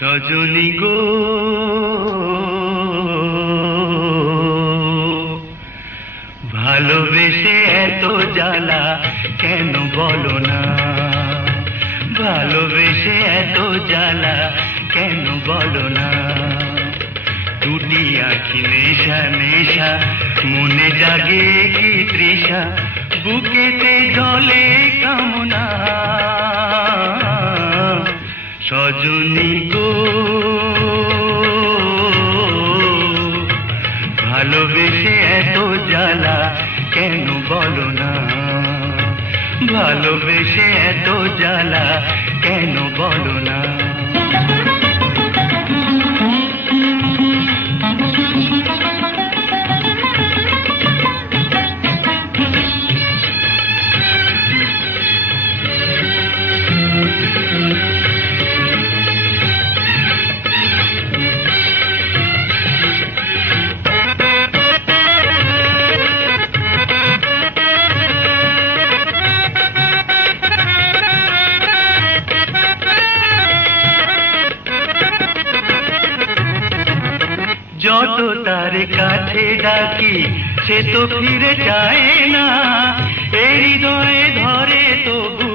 সজনী গো, ভালোবেসে এত জ্বালা কেন বলো না, ভালোবেসে এত জ্বালা কেন বলো না। দুটি আঁখি নেশা নেশা, মনে জাগে কি তৃষা, বুকেতে জলে কামনা। সজনী গো, ভালোবেসে এত জ্বালা কেন বলো না, ভালোবেসে এত জ্বালা কেন বলো না। যত তার কাছে ডাকি সে তো ফিরে যায় না, এই হৃদয়ে ধরে তবু